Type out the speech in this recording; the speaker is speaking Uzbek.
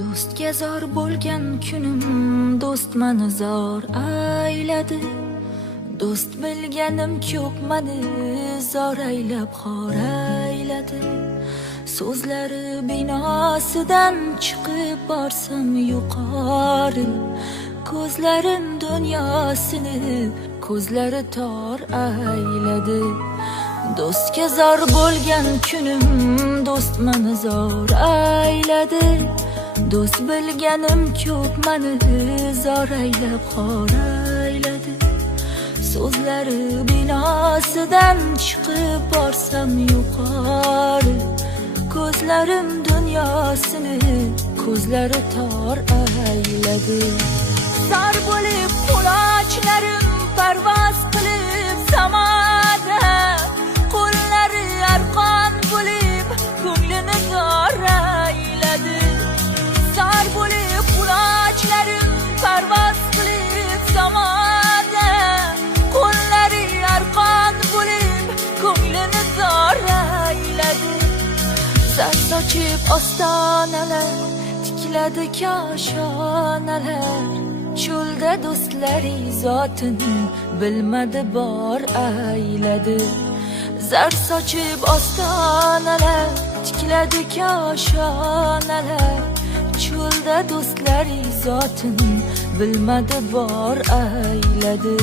Do'stga zor bo'lgan kunim do'st meni zor ayladi. Do'st bilganim ko'p meni zor aylab xor ayladi. So'zlari binosidan chiqib borsam yuqori, ko'zlarim dunyosini ko'zlari tor ayladi. Do'stga zor bo'lgan kunim do'st meni zor ayladi. Do'st bilganim ko'p meni zor aylab xor ayladi. So'zlari binosidan chiqib borsam yuqori, ko'zlarim dunyosini ko'zlari tor ayladi. Zor bo'lib quloqlarim parvoz qilib samoda, qo'llari arqon bo'lib ko'nglini zor ayladi. Zor bo'lib quloqlarim parvoz qilib samoda, qo'llari arqon bo'lib ko'nglini zor ayladi. Zar sochib ostonalar tikladi koshonalar, cho'lda do'stlari zotini bilmadi bor ayladi. Zar sochib ostonalar tikladi koshonalar, cho'lda do'stlari zotini bilmadi bor ayladi.